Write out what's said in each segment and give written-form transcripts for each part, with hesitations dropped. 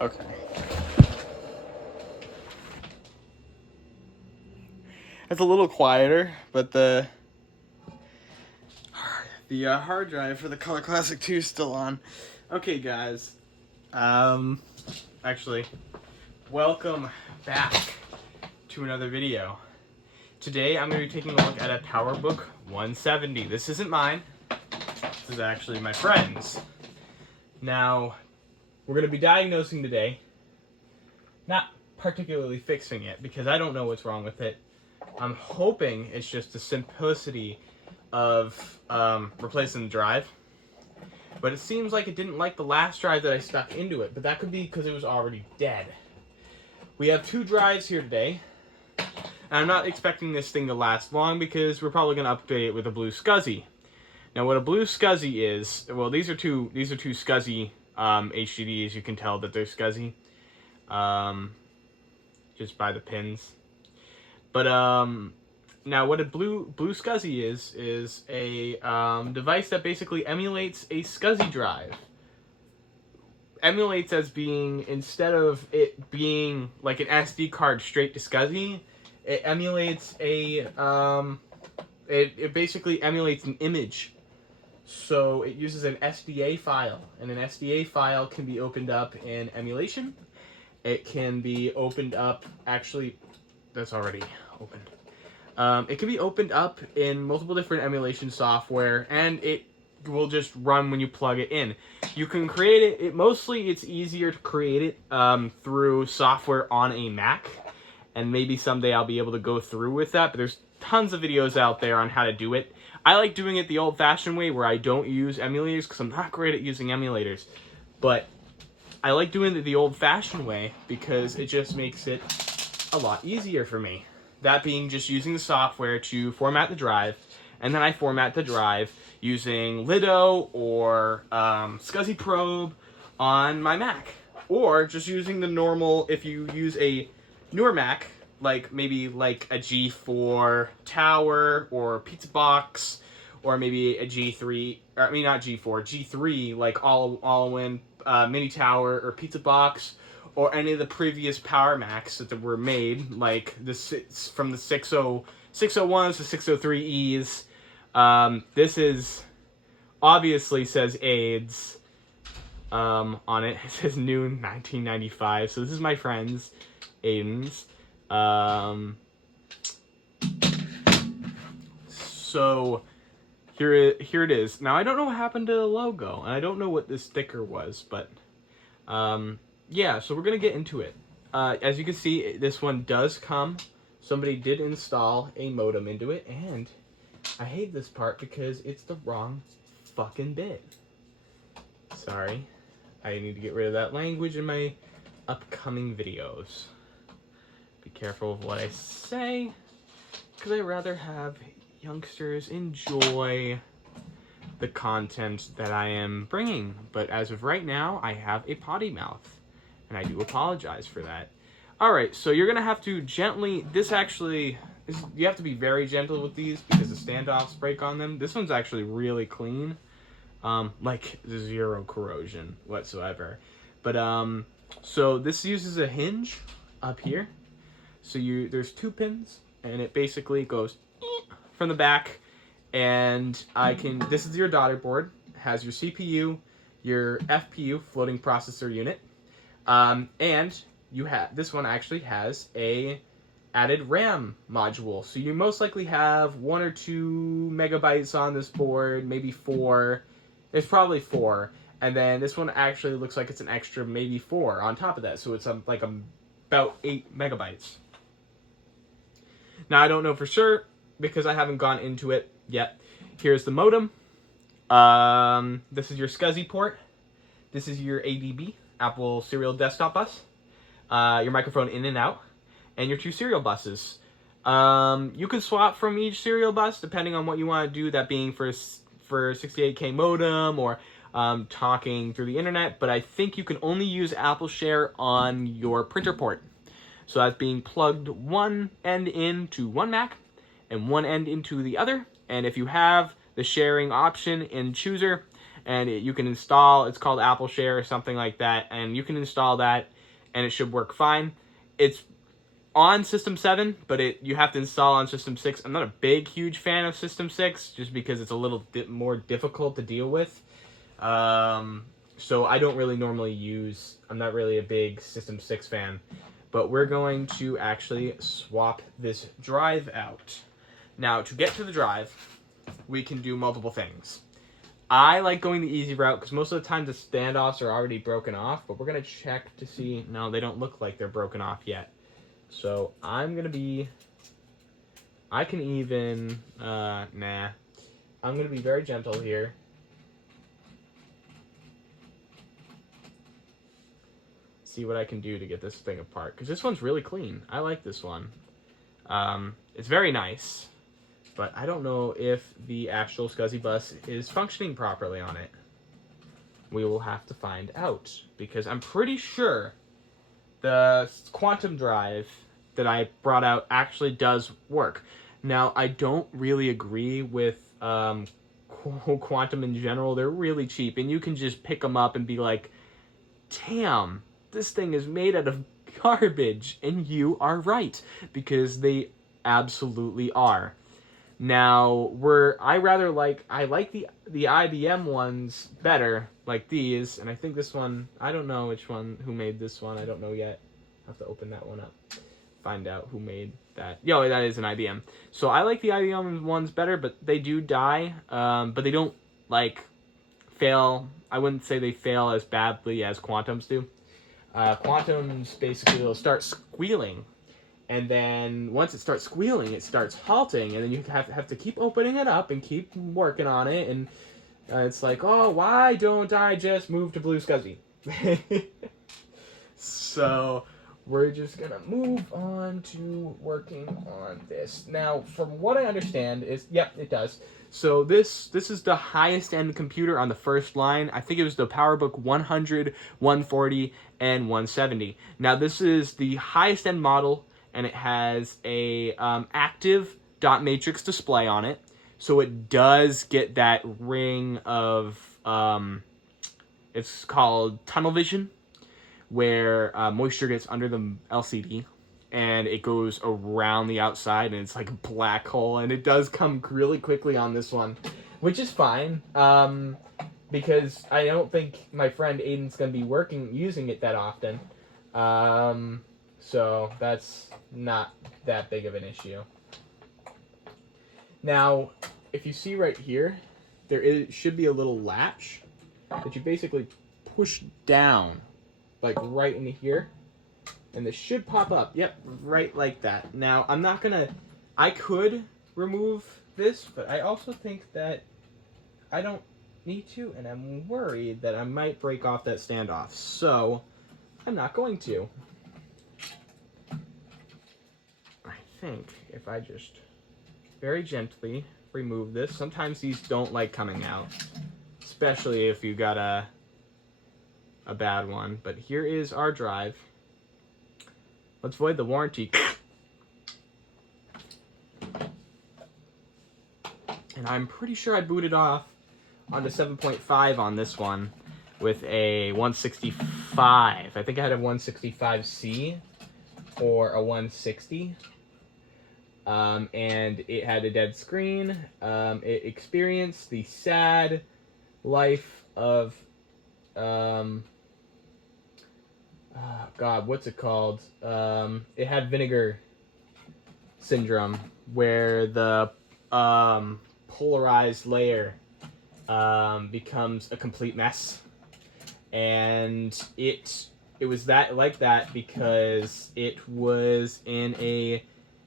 Okay. It's a little quieter, but the hard drive for the Color Classic 2 is still on. Okay, guys. Actually, welcome back to another video. Today, I'm going to be taking a look at a Powerbook 170. This isn't mine. This is actually my friend's. Now, we're going to be diagnosing today. Not particularly fixing it, because I don't know what's wrong with it. I'm hoping it's just the simplicity of replacing the drive. But it seems like it didn't like the last drive that I stuck into it. But that could be because it was already dead. We have two drives here today. And I'm not expecting this thing to last long because we're probably going to update it with a blue SCSI. Now what a blue SCSI is, well these are two SCSI HDDs. You can tell that they're SCSI. Just by the pins. But now what a blue SCSI is a device that basically emulates a SCSI drive. Emulates as being, instead of it being like an SD card straight to SCSI, it emulates a it basically emulates an image. So it uses an SDA file, and an SDA file can be opened up in emulation. It can be opened up, actually, that's already opened. It can be opened up in multiple different emulation software, and it will just run when you plug it in. You can create it, mostly it's easier to create it through software on a Mac, and maybe someday I'll be able to go through with that, but there's tons of videos out there on how to do it. I like doing it the old-fashioned way, where I don't use emulators, because I'm not great at using emulators, but I like doing it the old-fashioned way because it just makes it a lot easier for me. That being just using the software to format the drive, and then I format the drive using Lido or SCSI Probe on my Mac. Or just using the normal, if you use a newer Mac, like maybe like a G4 Tower or Pizza Box, or maybe a G3, or I mean not G4, G3, like all-in Mini Tower or Pizza Box, or any of the previous Power Macs that were made, like from the 601s to 603Es. This is, obviously says AIDS on it. It says noon 1995, so this is my friend's, Aiden's. So here it is. Now I don't know what happened to the logo, and I don't know what this sticker was, but yeah, so we're gonna get into it. As you can see, this one does come. Somebody did install a modem into it, and I hate this part because it's the wrong fucking bit. Sorry, I need to get rid of that language in my upcoming videos. Be careful of what I say, because I'd rather have youngsters enjoy the content that I am bringing. But as of right now, I have a potty mouth, and I do apologize for that. Alright, so you're going to have to gently, you have to be very gentle with these because the standoffs break on them. This one's actually really clean, like zero corrosion whatsoever. But so this uses a hinge up here. So there's two pins, and it basically goes from the back, and this is your daughter board. It has your CPU, your FPU, floating processor unit, and this one actually has a added RAM module. So you most likely have 1 or 2 megabytes on this board, maybe 4. There's probably 4, and then this one actually looks like it's an extra maybe 4 on top of that. So it's like about 8 megabytes. Now I don't know for sure because I haven't gone into it yet. Here's the modem. This is your SCSI port. This is your ADB, Apple Serial Desktop Bus. Your microphone in and out, and your 2 serial buses. You can swap from each serial bus depending on what you want to do, that being for 68K modem or talking through the internet, but I think you can only use Apple Share on your printer port. So that's being plugged one end into one Mac and one end into the other, and if you have the sharing option in Chooser, and you can install, it's called Apple Share or something like that, and you can install that, and it should work fine. It's on System 7, but you have to install on System 6. I'm not a huge fan of System 6, just because it's a little bit more difficult to deal with. So I don't really normally I'm not really a big System 6 fan. But we're going to actually swap this drive out. Now, to get to the drive, we can do multiple things. I like going the easy route because most of the time the standoffs are already broken off, but we're going to check to see. No, they don't look like they're broken off yet. So I'm going to be... I can even... nah. I'm going to be very gentle here. See what I can do to get this thing apart, because this one's really clean. I like this one. It's very nice, but I don't know if the actual SCSI bus is functioning properly on it. We will have to find out, because I'm pretty sure the quantum drive that I brought out actually does work. Now, I don't really agree with quantum in general. They're really cheap, and you can just pick them up and be like, damn, this thing is made out of garbage, and you are right, because they absolutely are. Now, I like the IBM ones better, like these, and I think this one, I don't know who made this one, I don't know yet. I'll have to open that one up, find out who made that. Yo, that is an IBM. So I like the IBM ones better, but they do die, but they don't, like, fail. I wouldn't say they fail as badly as Quantums do. Quantums basically will start squealing, and then once it starts squealing, it starts halting, and then you have to keep opening it up and keep working on it, and it's like, oh, why don't I just move to Blue SCSI? So we're just gonna move on to working on this. Now, from what I understand is, yep, it does. So this is the highest end computer on the first line. I think it was the Powerbook 100, 140, and 170. Now this is the highest end model, and it has a active dot matrix display on it. So it does get that ring of, it's called tunnel vision, where moisture gets under the LCD and it goes around the outside, and it's like a black hole, and it does come really quickly on this one, which is fine, because I don't think my friend Aiden's going to be using it that often, so that's not that big of an issue. Now, if you see right here, should be a little latch that you basically push down, like right into here, and this should pop up. Yep, right like that. Now, I could remove this, but I also think that I don't need to, and I'm worried that I might break off that standoff, so I'm not going to. I think if I just very gently remove this, sometimes these don't like coming out, especially if you got a bad one, but here is our drive. Let's void the warranty. And I'm pretty sure I booted off onto 7.5 on this one with a 165. I think I had a 165C or a 160. And it had a dead screen. It experienced the sad life of God, what's it called? It had vinegar syndrome, where the polarized layer becomes a complete mess, and it was like that because it was in a.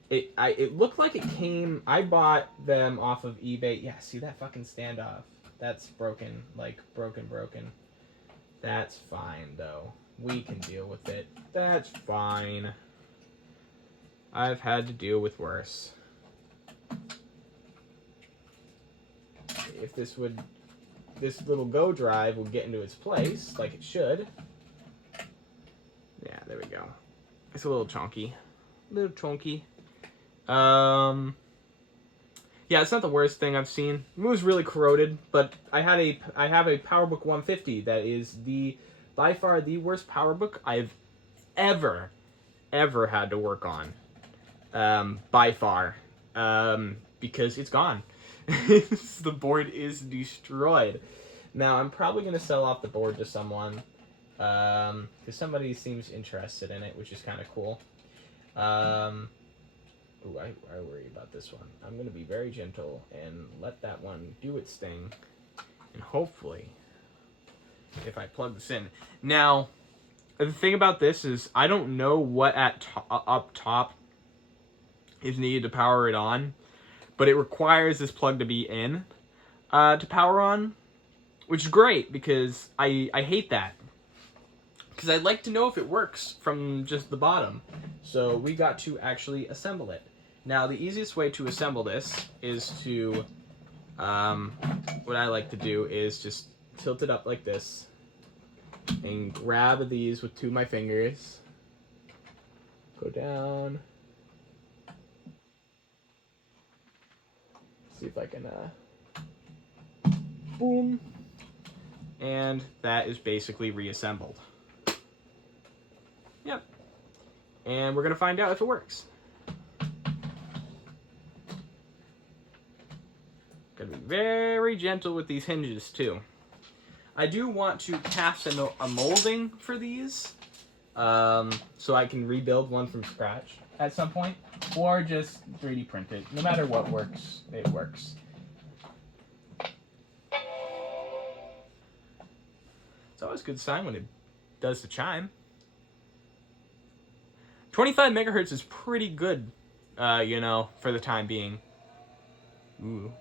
It looked like it came. I bought them off of eBay. Yeah, see that fucking standoff? That's broken, like broken. That's fine though. We can deal with it. That's fine. I've had to deal with worse. If this little Go drive would get into its place, like it should. Yeah, there we go. It's a little chunky. Yeah, it's not the worst thing I've seen. It was really corroded, but I have a Powerbook 150 that is by far the worst Powerbook I've ever had to work on. By far. Because it's gone. The board is destroyed. Now, I'm probably going to sell off the board to someone, because somebody seems interested in it, which is kind of cool. Ooh, I worry about this one. I'm going to be very gentle and let that one do its thing. And hopefully, if I plug this in. Now, the thing about this is I don't know what up top is needed to power it on. But it requires this plug to be in to power on. Which is great, because I hate that. Because I'd like to know if it works from just the bottom. So we got to actually assemble it. Now, the easiest way to assemble this is to, what I like to do is just tilt it up like this. And grab these with two of my fingers. Go down. See if I can, boom. And that is basically reassembled. Yep. And we're going to find out if it works. Gotta be very gentle with these hinges, too. I do want to cast a molding for these, so I can rebuild one from scratch at some point, or just 3D print it. No matter what works, it works. It's always a good sign when it does the chime. 25 megahertz is pretty good, you know, for the time being. Ooh.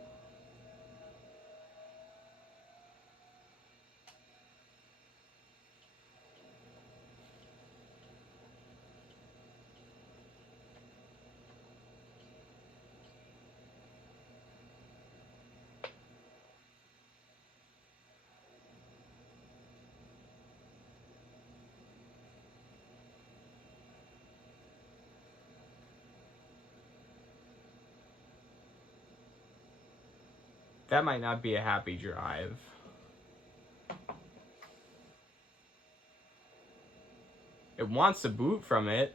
That might not be a happy drive. It wants to boot from it.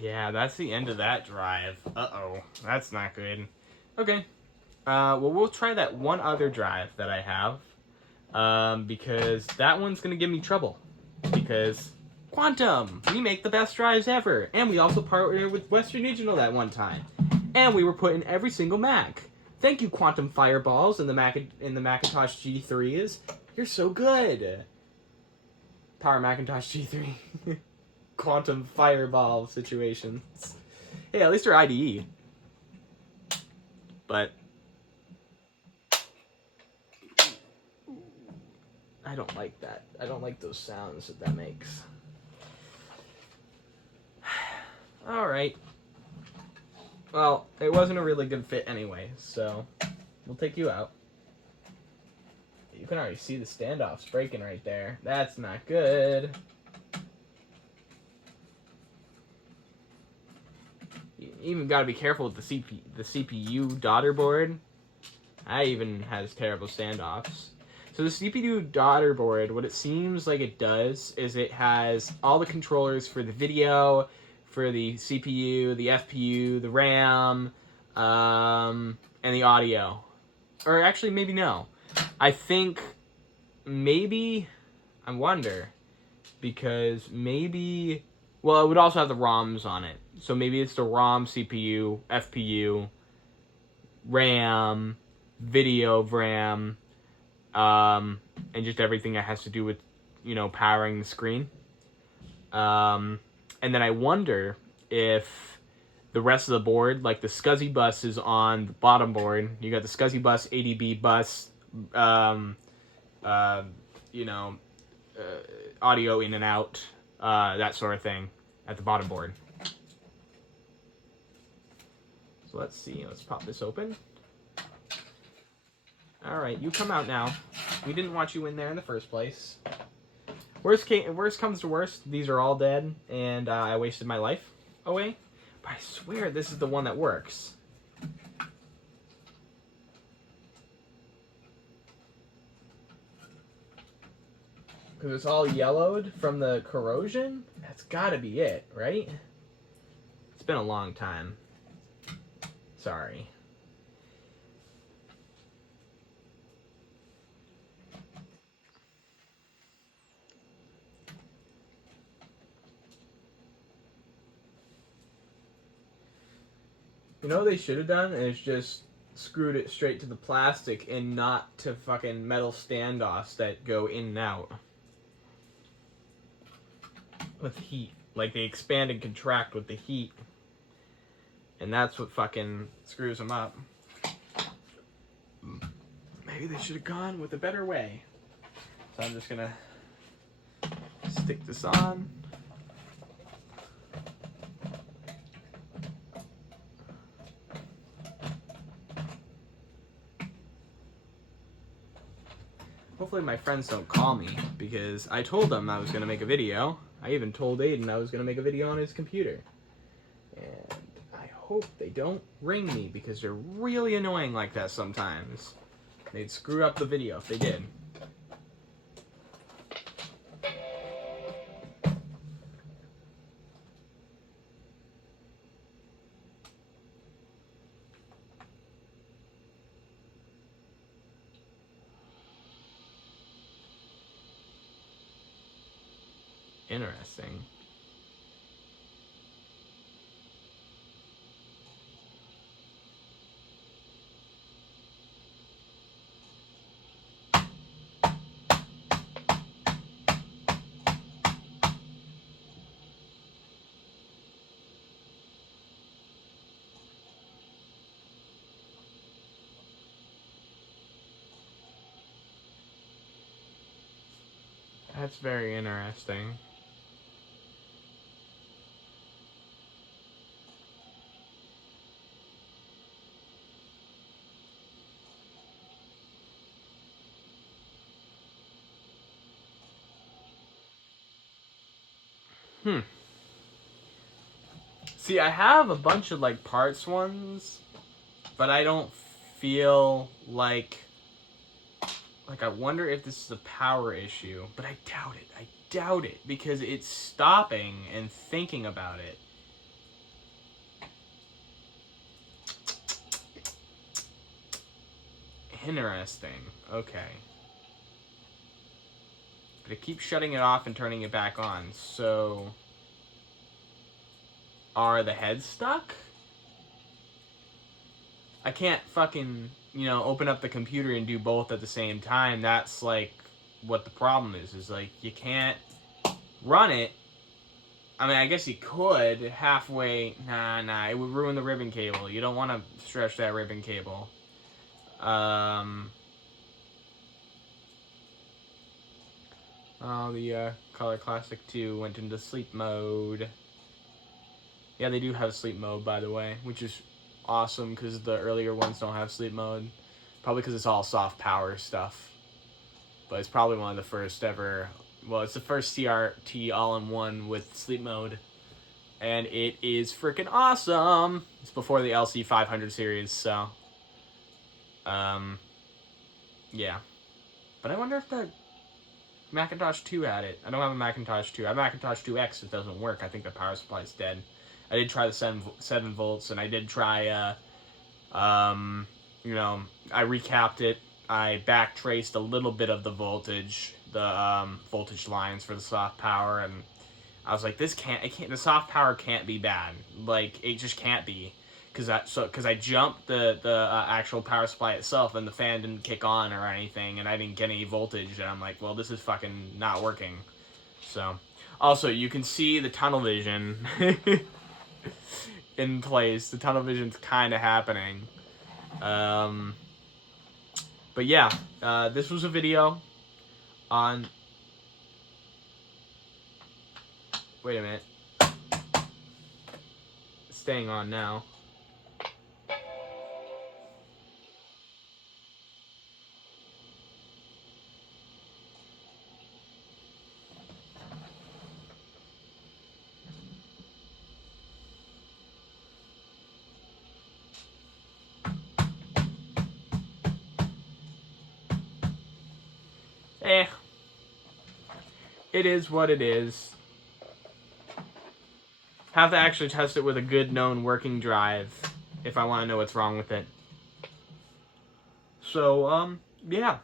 Yeah, that's the end of that drive. Uh-oh, that's not good. Okay, well, we'll try that one other drive that I have, because that one's gonna give me trouble. Because Quantum, we make the best drives ever, and we also partnered with Western Digital that one time, and we were put in every single Mac. Thank you, Quantum Fireballs and the Macintosh G3s. You're so good. Power Macintosh G3. Quantum fireball situations. Hey, at least they're IDE. But I don't like that. I don't like those sounds that makes. Alright. Well, it wasn't a really good fit anyway, so we'll take you out. You can already see the standoffs breaking right there. That's not good. Even got to be careful with the CPU daughter board. That even has terrible standoffs. So the CPU daughter board, what it seems like it does is it has all the controllers for the video, for the CPU, the FPU, the RAM, and the audio. Or actually, maybe no. I think maybe, I wonder, because maybe, well, it would also have the ROMs on it. So maybe it's the ROM, CPU, FPU, RAM, video of RAM, and just everything that has to do with, you know, powering the screen. And then I wonder if the rest of the board, like the SCSI bus is on the bottom board. You got the SCSI bus, ADB bus, you know, audio in and out, that sort of thing at the bottom board. So let's see. Let's pop this open. All right, you come out now. We didn't want you in there in the first place. Worst comes to worst, these are all dead, and I wasted my life away. But I swear this is the one that works. Because it's all yellowed from the corrosion? That's gotta be it, right? It's been a long time. Sorry. You know what they should have done is just screwed it straight to the plastic and not to fucking metal standoffs that go in and out. With heat. Like they expand and contract with the heat. And that's what fucking screws them up. Maybe they should have gone with a better way. So I'm just gonna stick this on. Hopefully my friends don't call me, because I told them I was going to make a video. I even told Aiden I was going to make a video on his computer. And I hope they don't ring me, because they're really annoying like that sometimes. They'd screw up the video if they did. Interesting. That's very interesting. See, I have a bunch of like parts ones, but I don't feel like I wonder if this is a power issue, but I doubt it. I doubt it, because it's stopping and thinking about it. Interesting. Okay. But it keeps shutting it off and turning it back on, so are the heads stuck? I can't fucking, open up the computer and do both at the same time. That's like what the problem is like you can't run it. I mean, I guess you could halfway. Nah, it would ruin the ribbon cable. You don't want to stretch that ribbon cable. Oh, the Color Classic 2 went into sleep mode. Yeah, they do have sleep mode, by the way, which is awesome, because the earlier ones don't have sleep mode. Probably because it's all soft power stuff. But it's probably one of the first ever... Well, it's the first CRT all-in-one with sleep mode. And it is freaking awesome! It's before the LC500 series, so... yeah. But I wonder if the Macintosh 2 had it. I don't have a Macintosh 2. I have a Macintosh 2X. It doesn't work. I think the power supply is dead. I did try the 7 volts, and I did try, I recapped it. I backtraced a little bit of the voltage lines for the soft power, and I was like, the soft power can't be bad. Like, it just can't be. Because I jumped the actual power supply itself, and the fan didn't kick on or anything, and I didn't get any voltage, and I'm like, well, this is fucking not working. So, Also, you can see the tunnel vision in place. The tunnel vision's kind of happening. But yeah, this was a video on... Wait a minute. It's staying on now. It is what it is. Have to actually test it with a good known working drive if I want to know what's wrong with it. So, yeah.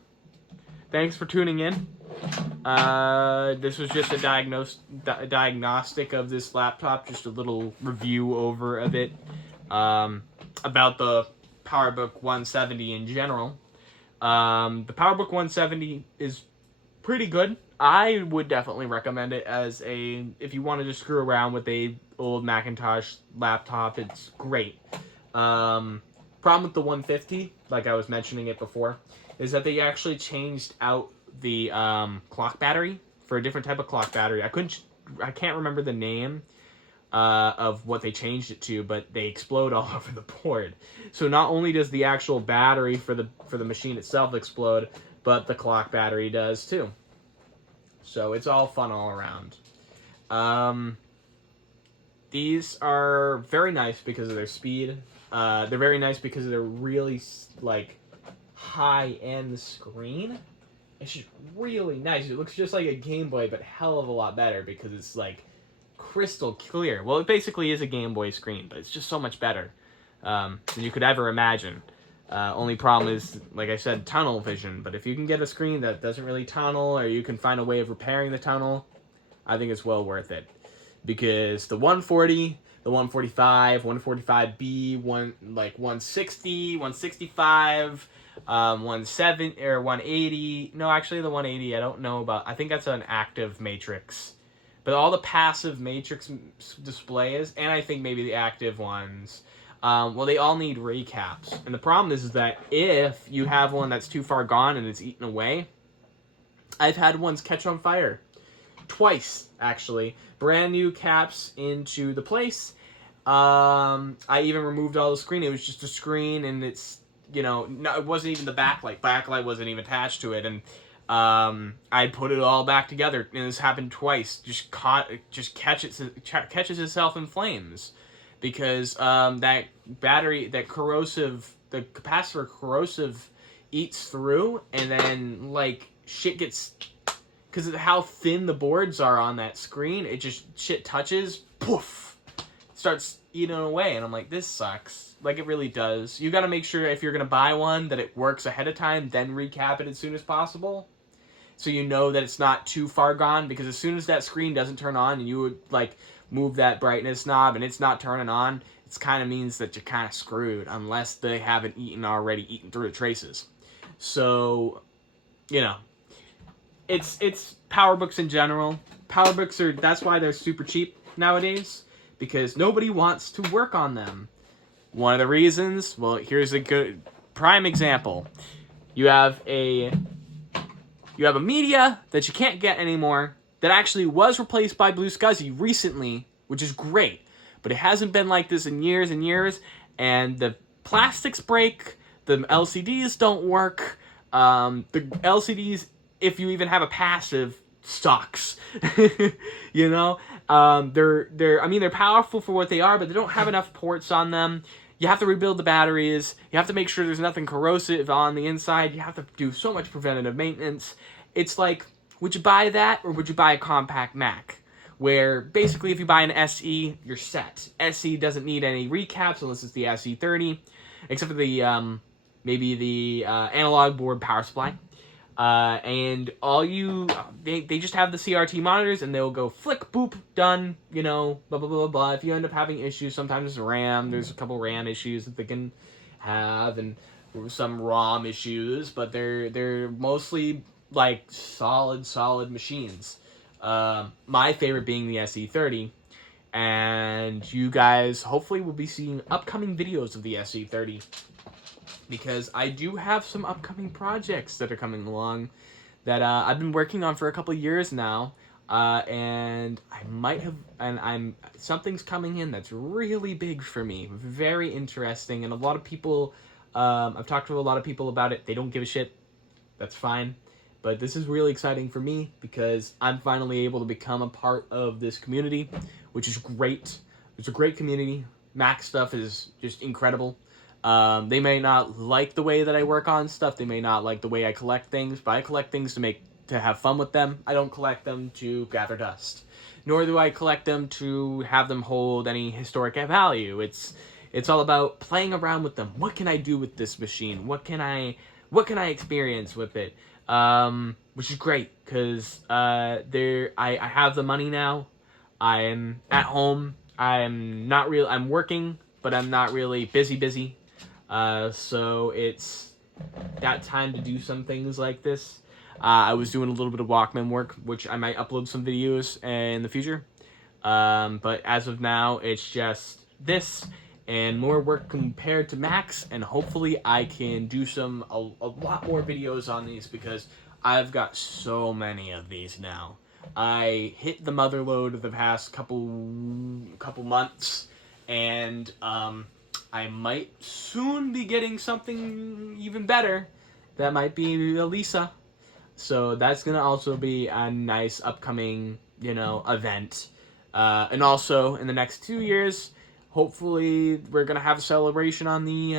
Thanks for tuning in. This was just a diagnostic of this laptop, just a little review over of it, about the PowerBook 170 in general. The PowerBook 170 is pretty good. I would definitely recommend it as if you want to just screw around with a old Macintosh laptop, it's great. Problem with the 150, like I was mentioning it before, is that they actually changed out the clock battery for a different type of clock battery. I can't remember the name of what they changed it to, but they explode all over the board. So not only does the actual battery for the machine itself explode, but the clock battery does too. So it's all fun all around. These are very nice because of their speed. They're very nice because of their really like high-end screen. It's just really nice. It looks just like a Game Boy, but hell of a lot better because it's like crystal clear. Well, it basically is a Game Boy screen, but it's just so much better than you could ever imagine. Only problem is, like I said, tunnel vision. But if you can get a screen that doesn't really tunnel, or you can find a way of repairing the tunnel, I think it's well worth it. Because the 140, the 145, 145B, 160, 165, 170 or 180. No, actually the 180 I don't know about. I think that's an active matrix. But all the passive matrix displays, and I think maybe the active ones, well, they all need recaps. And the problem is that if you have one that's too far gone and it's eaten away, I've had ones catch on fire. Twice, actually. Brand new caps into the place. I even removed all the screen. It was just a screen, and it's, you know, no, it wasn't even the backlight. Backlight wasn't even attached to it, and I put it all back together, and this happened twice. Just catches itself in flames, because that battery, the capacitor corrosive eats through, and then like shit gets, because of how thin the boards are on that screen, it just shit touches, poof, starts eating away, and I'm like, this sucks. Like, it really does. You got to make sure if you're gonna buy one that it works ahead of time, then recap it as soon as possible, so you know that it's not too far gone. Because as soon as that screen doesn't turn on and you would like move that brightness knob and it's not turning on, it kind of means that you're kind of screwed, unless they haven't already eaten through the traces. So, you know, it's PowerBooks in general. PowerBooks that's why they're super cheap nowadays, because nobody wants to work on them. One of the reasons, well, here's a good prime example. You have a media that you can't get anymore that actually was replaced by Blue SCSI recently, which is great, but it hasn't been like this in years and years, and the plastics break, the LCDs don't work, the LCDs, if you even have a passive, sucks. You know, they're powerful for what they are, but they don't have enough ports on them. You have to rebuild the batteries. You have to make sure there's nothing corrosive on the inside. You have to do so much preventative maintenance. It's like, would you buy that, or would you buy a compact Mac? Where basically if you buy an SE, you're set. SE doesn't need any recaps unless it's the SE30, except for the maybe the analog board power supply. And they just have the CRT monitors, and they'll go flick, boop, done, you know, blah, blah, blah, blah. If you end up having issues, sometimes it's RAM. There's a couple RAM issues that they can have, and some ROM issues, but they're mostly like solid machines. My favorite being the SE30. And you guys hopefully will be seeing upcoming videos of the SE30, because I do have some upcoming projects that are coming along that I've been working on for a couple years now, and something's coming in that's really big for me, very interesting, and a lot of people, I've talked to a lot of people about it. They don't give a shit. That's fine. But this is really exciting for me because I'm finally able to become a part of this community, which is great. It's a great community. Mac stuff is just incredible. They may not like the way that I work on stuff. They may not like the way I collect things, but I collect things to have fun with them. I don't collect them to gather dust, nor do I collect them to have them hold any historic value. It's all about playing around with them. What can I do with this machine? What can I experience with it? Which is great because I have the money now. I'm at home. I'm working, but I'm not really busy. So it's that time to do some things like this. I was doing a little bit of Walkman work, which I might upload some videos in the future. But as of now, it's just this and more work compared to Macs, and hopefully I can do a lot more videos on these because I've got so many of these now. I hit the mother load the past couple months, and I might soon be getting something even better. That might be a Lisa. So that's gonna also be a nice upcoming, event. And also in the next 2 years, hopefully we're gonna have a celebration on the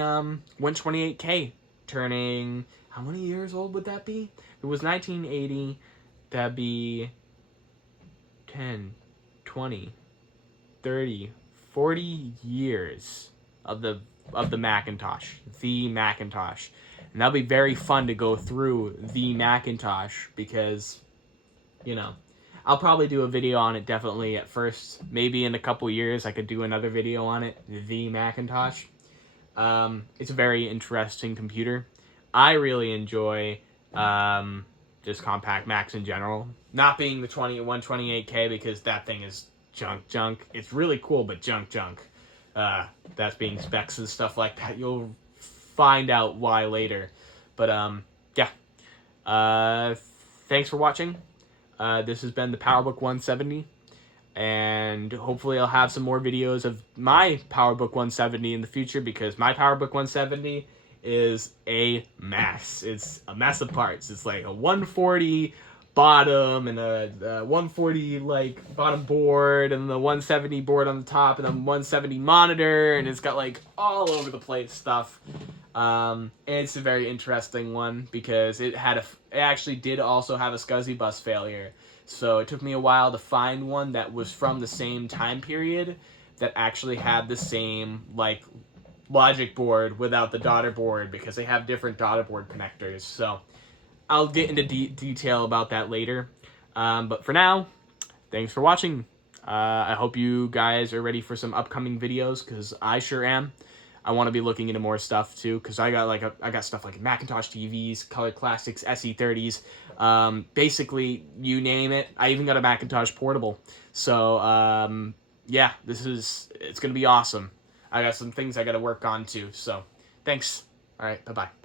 128K turning. How many years old would that be? It was 1980. That'd be 10, 20, 30, 40 years of the Macintosh, the Macintosh. And that'll be very fun to go through the Macintosh because, I'll probably do a video on it definitely at first. Maybe in a couple years I could do another video on it, the Macintosh. It's a very interesting computer. I really enjoy just compact Macs in general. Not being the 128K because that thing is junk. It's really cool, but junk. That's being specs and stuff like that. You'll find out why later. But yeah. Thanks for watching. This has been the Powerbook 170. And hopefully I'll have some more videos of my Powerbook 170 in the future because my Powerbook 170 is a mess. It's a mess of parts. It's like a 140 bottom and a 140 like bottom board and the 170 board on the top and the 170 monitor, and it's got like all over the place stuff. And it's a very interesting one because it actually did also have a SCSI bus failure. So it took me a while to find one that was from the same time period that actually had the same like logic board without the daughter board because they have different daughter board connectors. So I'll get into detail about that later. But for now, thanks for watching. I hope you guys are ready for some upcoming videos because I sure am. I want to be looking into more stuff too because I got stuff like Macintosh TVs, Color Classics, SE30s, basically you name it. I even got a Macintosh portable. So yeah, it's gonna be awesome. I got some things I got to work on too. So thanks. All right, bye bye.